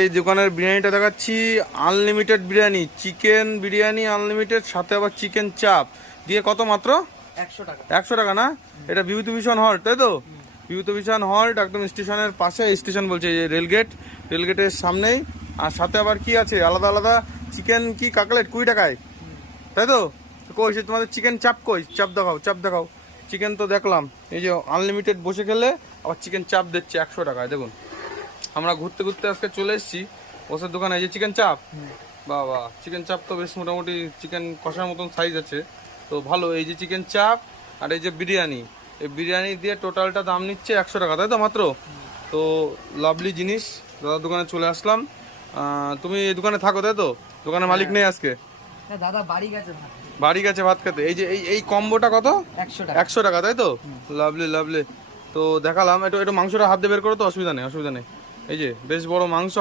এই দোকানের বিরিয়ানিটা দেখাচ্ছি, unlimited biryani, chicken biryani unlimited, সাথে আবার চিকেন চাপ দিয়ে কত মাত্র 100 টাকা। 100 টাকা না? এটা বিভূতিভূষণ হল্ট, তাই তো? বিভূতিভূষণ হল্ট একদম স্টেশনের পাশে, স্টেশন বলছে এই যে রেলগেটের সামনেই। আর সাথে আবার কি আছে আলাদা আলাদা চিকেন, কি কাকলেট 20 টাকায়, তাই তো? কই সে তোমাদের চিকেন চাপ, কই চাপ দেখাও, চাপ দেখাও। চিকেন তো দেখলাম, এই যে আনলিমিটেড বসে খেলে আবার চিকেন চাপ দিচ্ছে 100 টাকায়। দেখুন আমরা ঘুরতে ঘুরতে আজকে চলে এসেছি বসের দোকানে। এই যে চিকেন চাপ, বাবা চিকেন চাপ তো বেশ মোটামুটি চিকেন কষার মতন সাইজ আছে, তো ভালো। এই যে চিকেন চাপ আর এই যে বিরিয়ানি, এই বিরিয়ানি দিয়ে টোটালটা দাম নিচ্ছে 100 টাকা, তাই তো মাত্র? তো লাভলি জিনিস, দাদার দোকানে চলে আসলাম। তুমি এই দোকানে থাকো, তাই তো? দোকানের মালিক নেই আজকে, হ্যাঁ দাদা বাড়ি গেছে ভাত। বাড়ি গেছে ভাত খেতে। এই যে এই কম্বোটা কত? 100 টাকা। 100 টাকা, তাই তো? Lovely lovely. তো দেখালাম, একটু একটু মাংসটা হাত দিয়ে বের করো তো, অসুবিধা নেই, অসুবিধা নেই। এই যে বেশ বড় মাংস।